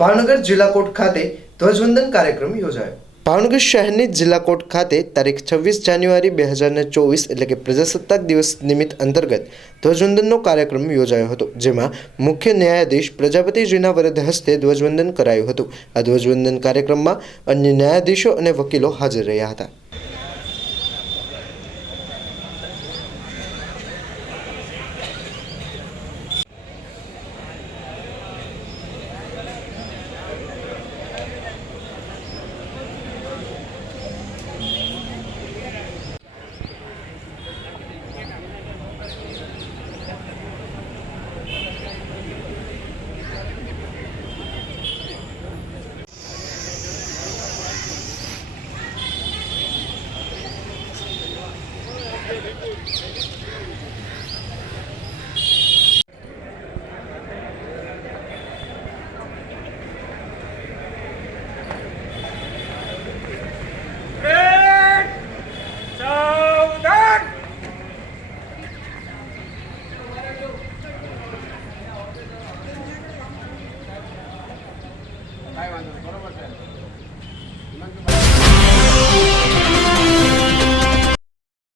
ભાવનગર જિલ્લા કોર્ટ ખાતે ધ્વજવંદન કાર્યક્રમ યોજાયો। ભાવનગર શહેરની જિલ્લા કોર્ટ ખાતે તારીખ 26 જાન્યુઆરી 2024 એટલે કે પ્રજાસત્તાક દિવસ નિમિત્ત અંતર્ગત ધ્વજવંદનનો કાર્યક્રમ યોજાયો હતો, જેમાં મુખ્ય ન્યાયાધીશ પ્રજાપતિજીના વરદ હસ્તે ધ્વજવંદન કરાયું હતું। આ ધ્વજવંદન કાર્યક્રમમાં અન્ય ન્યાયાધીશો અને વકીલો હાજર રહ્યા હતા। કાંઈ વાંધો નહીં, બરોબર છે।